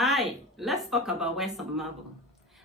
Hi, let's talk about West on Marble.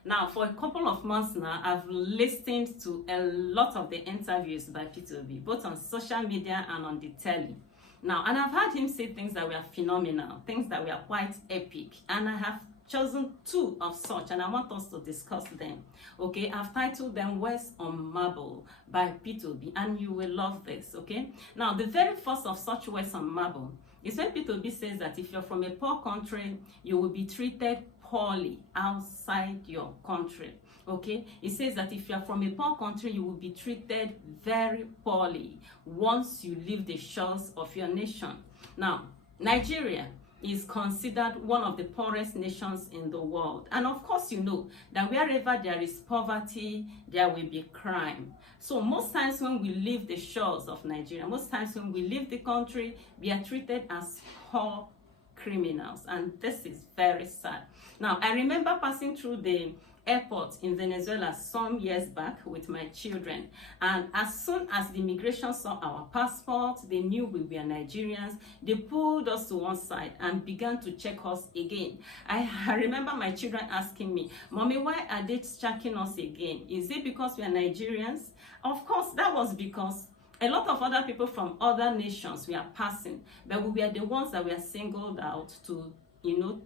Now, for a couple of months now, I've listened to a lot of the interviews by P2B, both on social media and on the telly. Now, and I've heard him say things that were phenomenal, things that were quite epic, and I have chosen two of such, and I want us to discuss them. Okay, I've titled them West on Marble by P2B, and you will love this. Okay, now the very first of such West on Marble is when P2B says that if you're from a poor country, you will be treated poorly outside your country. Okay, it says that if you're from a poor country, you will be treated very poorly once you leave the shores of your nation. Now, Nigeria is considered one of the poorest nations in the world. And of course, you know that wherever there is poverty, there will be crime. So most times when we leave the shores of Nigeria, most times when we leave the country, we are treated as poor criminals. And this is very sad. Now, I remember passing through the airport in Venezuela some years back with my children, and as soon as the immigration saw our passport, they knew we were Nigerians. They pulled us to one side and began to check us again. I remember my children asking me, "Mommy, why are they checking us again? Is it because we are Nigerians?" Of course, that was because a lot of other people from other nations were passing, but we were the ones that were singled out to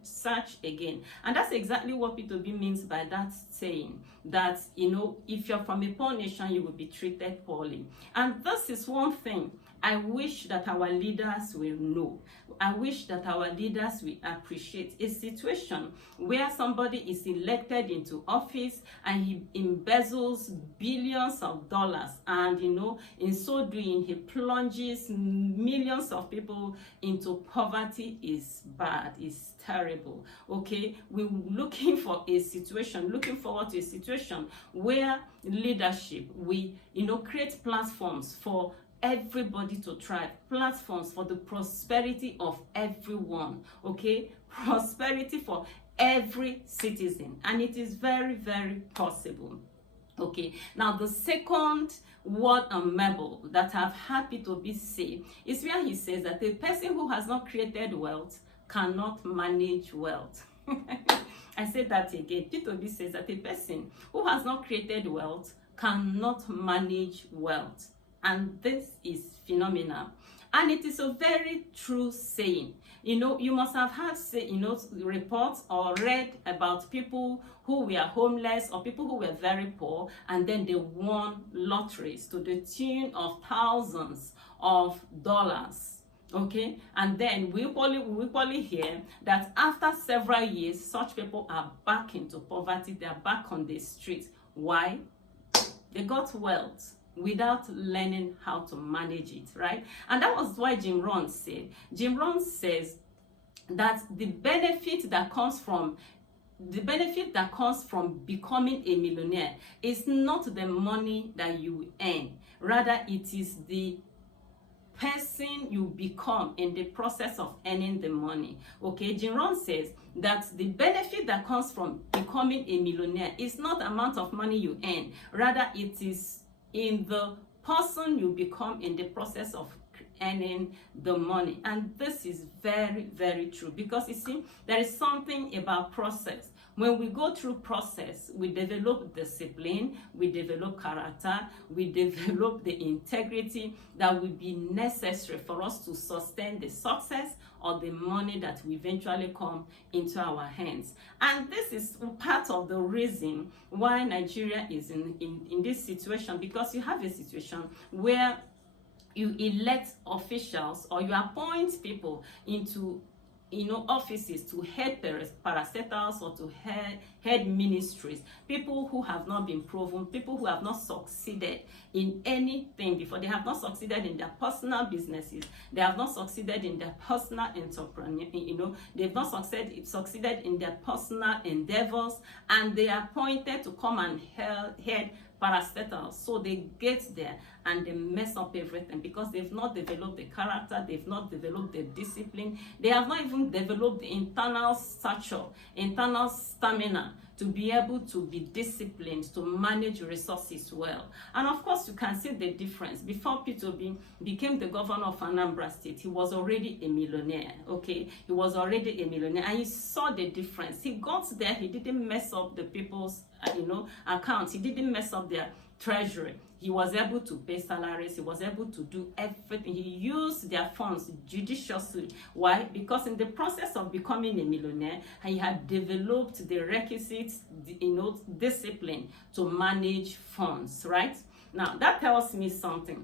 search again. And that's exactly what P2B means by that saying, that, if you're from a poor nation, you will be treated poorly. And this is one thing I wish that our leaders will know. I wish that our leaders will appreciate a situation where somebody is elected into office and he embezzles billions of dollars, and in so doing he plunges millions of people into poverty. Is bad, is terrible. Okay, we're looking forward to a situation where leadership, we create platforms for everybody to thrive, platforms for the prosperity of everyone. Okay, prosperity for every citizen, and it is very, very possible. Okay, now the second word on Marble that I've had P2B say is where he says that a person who has not created wealth cannot manage wealth. I said that again. P2B says that a person who has not created wealth cannot manage wealth. And this is phenomenal. And it is a very true saying. You must have had, reports or read about people who were homeless or people who were very poor, and then they won lotteries to the tune of thousands of dollars. Okay, and then we probably hear that after several years, such people are back into poverty. They are back on the streets. Why? They got wealth without learning how to manage it, right? And that was why Jim Rohn says that the benefit that comes from becoming a millionaire is not the money that you earn, rather it is the person you become in the process of earning the money. Okay, Jim Rohn says that the benefit that comes from becoming a millionaire is not the amount of money you earn, rather it is in the person you become in the process of earning the money. And this is very, very true, because you see, there is something about process. When we go through process, we develop discipline, we develop character, we develop the integrity that will be necessary for us to sustain the success or the money that will eventually come into our hands. And this is part of the reason why Nigeria is in this situation, because you have a situation where you elect officials or you appoint people into offices to head parastatals or to head ministries, people who have not been proven, people who have not succeeded in anything before. They have not succeeded in their personal businesses, they have not succeeded in their personal entrepreneurship, they've not succeeded in their personal endeavors, and they are appointed to come and head parastatals. So they get there and they mess up everything because they've not developed the character, they've not developed the discipline, they have not even developed the internal stature, internal stamina to be able to be disciplined, to manage resources well. And of course, you can see the difference. Before P2B became the governor of Anambra State, he was already a millionaire, okay? He was already a millionaire, and you saw the difference. He got there, he didn't mess up the people's, accounts. He didn't mess up their treasury. He was able to pay salaries. He was able to do everything. He used their funds judiciously. Why? Because in the process of becoming a millionaire, he had developed the requisite, discipline to manage funds, right? Now, that tells me something.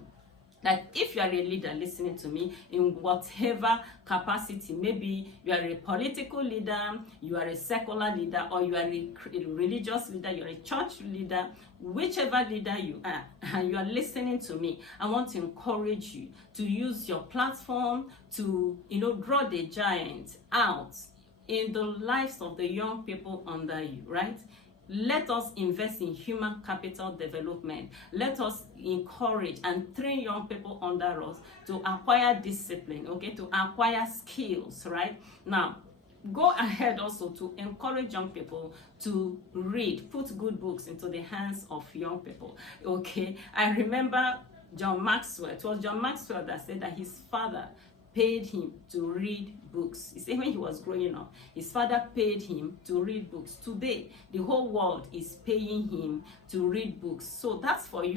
That if you are a leader listening to me in whatever capacity, maybe you are a political leader, you are a secular leader, or you are a religious leader, you are a church leader, whichever leader you are, and you are listening to me, I want to encourage you to use your platform to, draw the giant out in the lives of the young people under you, right? Let us invest in human capital development. Let us encourage and train young people under us to acquire discipline, okay, to acquire skills, right? Now, go ahead also to encourage young people to read, put good books into the hands of young people, okay? I remember John Maxwell. It was John Maxwell that said that his father paid him to read books. He said when he was growing up, his father paid him to read books. Today, the whole world is paying him to read books. So that's for you,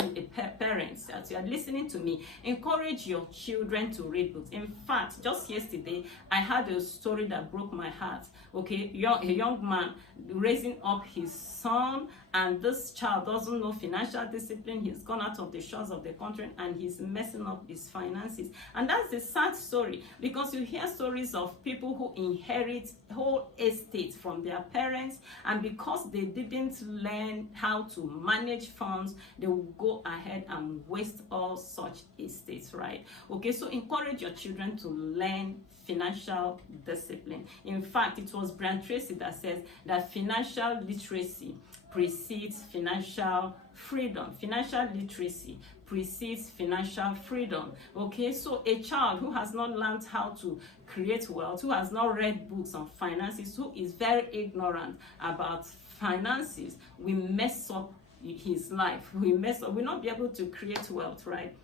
parents, as you are listening to me. Encourage your children to read books. In fact, just yesterday, I had a story that broke my heart. Okay, a young man raising up his son, and this child doesn't know financial discipline. He's gone out of the shores of the country and he's messing up his finances. And that's a sad story, because you hear stories of people who inherit whole estates from their parents, and because they didn't learn how to manage funds, they will go ahead and waste all such estates, right? Okay, so encourage your children to learn financial discipline. In fact, it was Brian Tracy that says that financial literacy precedes financial freedom. Financial literacy precedes financial freedom. Okay, so a child who has not learned how to create wealth, who has not read books on finances, who is very ignorant about finances, we mess up his life. We will not be able to create wealth, right?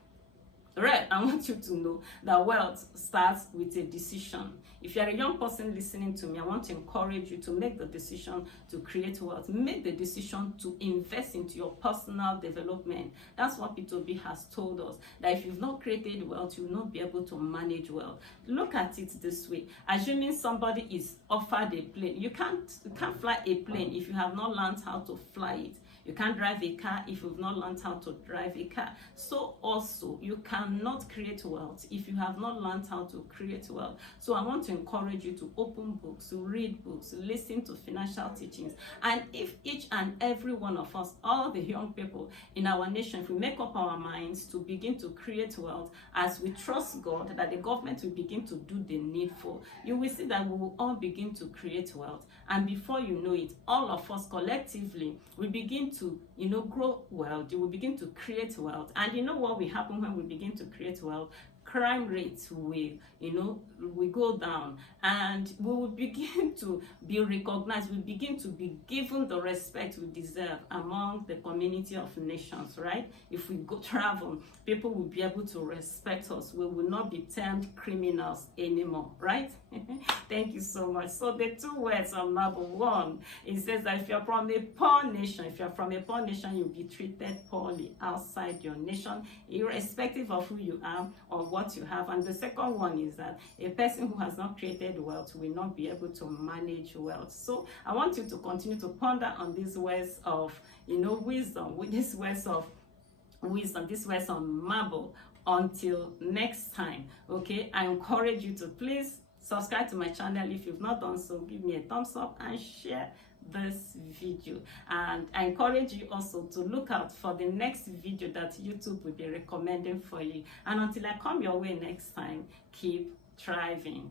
Right, I want you to know that wealth starts with a decision. If you are a young person listening to me, I want to encourage you to make the decision to create wealth. Make the decision to invest into your personal development. That's what P2B has told us, that if you've not created wealth, you will not be able to manage wealth. Look at it this way. Assuming somebody is offered a plane, you can't fly a plane if you have not learned how to fly it. You can't drive a car if you've not learned how to drive a car. So also, you cannot create wealth if you have not learned how to create wealth. So I want to encourage you to open books, to read books, listen to financial teachings. And if each and every one of us, all the young people in our nation, if we make up our minds to begin to create wealth, as we trust God that the government will begin to do the needful, you will see that we will all begin to create wealth. And before you know it, all of us collectively will begin to grow wealth. You will begin to create wealth. And you know what will happen when we begin to create wealth? Crime rates will go down, and we will begin to be recognized. We begin to be given the respect we deserve among the community of nations, right? If we go travel, people will be able to respect us. We will not be termed criminals anymore, right? Thank you so much. So the two words on marble. One, it says that if you're from a poor nation, you'll be treated poorly outside your nation, irrespective of who you are or what you have. And the second one is that a person who has not created wealth will not be able to manage wealth. So I want you to continue to ponder on these words of wisdom, with these words of wisdom, these words on marble. Until next time, okay, I encourage you to please subscribe to my channel. If you've not done so, give me a thumbs up and share this video. And I encourage you also to look out for the next video that YouTube will be recommending for you. And until I come your way next time, keep thriving.